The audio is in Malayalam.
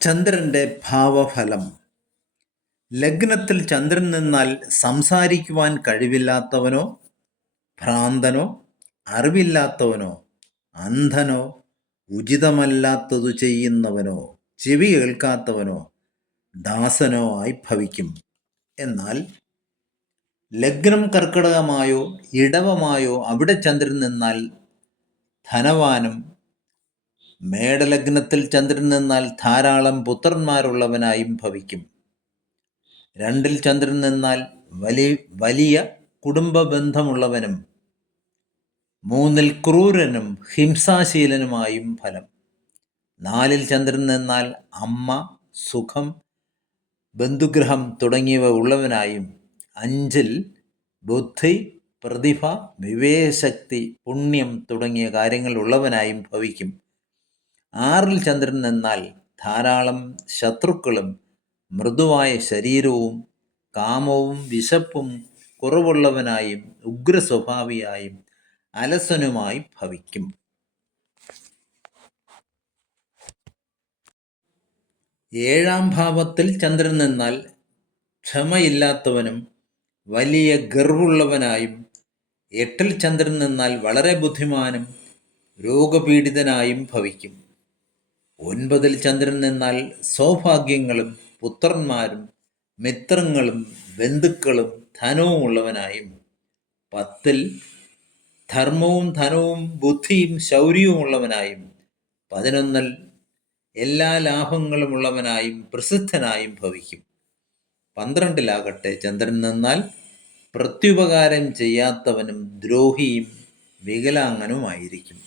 ചന്ദ്രൻ്റെ ഭാവഫലം. ലഗ്നത്തിൽ ചന്ദ്രൻ നിന്നാൽ സംസാരിക്കുവാൻ കഴിവില്ലാത്തവനോ, ഭ്രാന്തനോ, അറിവില്ലാത്തവനോ, അന്ധനോ, ഉചിതമല്ലാത്തതു ചെയ്യുന്നവനോ, ചെവി കേൾക്കാത്തവനോ, ദാസനോ ആയി ഭവിക്കും. എന്നാൽ ലഗ്നം കർക്കിടകമായോ ഇടവമായോ അവിടെ ചന്ദ്രൻ നിന്നാൽ ധനവാനും, മേടലഗ്നത്തിൽ ചന്ദ്രൻ നിന്നാൽ ധാരാളം പുത്രന്മാരുള്ളവനായും ഭവിക്കും. 2-ൽ ചന്ദ്രൻ നിന്നാൽ വലിയ കുടുംബ ബന്ധമുള്ളവനും, 3-ൽ ക്രൂരനും ഹിംസാശീലനുമായും ഫലം. 4-ൽ ചന്ദ്രൻ നിന്നാൽ അമ്മ, സുഖം, ബന്ധുഗ്രഹം തുടങ്ങിയവ ഉള്ളവനായും, 5-ൽ ബുദ്ധി, പ്രതിഭ, വിവേകശക്തി, പുണ്യം തുടങ്ങിയ കാര്യങ്ങൾ ഉള്ളവനായും ഭവിക്കും. 6-ൽ ചന്ദ്രൻ നിന്നാൽ ധാരാളം ശത്രുക്കളും, മൃദുവായ ശരീരവും, കാമവും വിശപ്പും കുറവുള്ളവനായും, ഉഗ്രസ്വഭാവിയായും, അലസനുമായി ഭവിക്കും. 7-ാം ഭാവത്തിൽ ചന്ദ്രൻ നിന്നാൽ ക്ഷമയില്ലാത്തവനും വലിയ ഗർവുള്ളവനായും, 8-ൽ ചന്ദ്രൻ നിന്നാൽ വളരെ ബുദ്ധിമാനും രോഗപീഡിതനായും ഭവിക്കും. 9-ൽ ചന്ദ്രൻ നിന്നാൽ സൗഭാഗ്യങ്ങളും പുത്രന്മാരും മിത്രങ്ങളും ബന്ധുക്കളും ധനവും ഉള്ളവനായും, 10-ൽ ധർമ്മവും ധനവും ബുദ്ധിയും ശൗര്യവും ഉള്ളവനായും, 11-ൽ എല്ലാ ലാഭങ്ങളും ഉള്ളവനായും പ്രസിദ്ധനായും ഭവിക്കും. 12-ലാകട്ടെ ചന്ദ്രൻ നിന്നാൽ പ്രത്യുപകാരം ചെയ്യാത്തവനും ദ്രോഹിയും വികലാംഗനുമായിരിക്കും.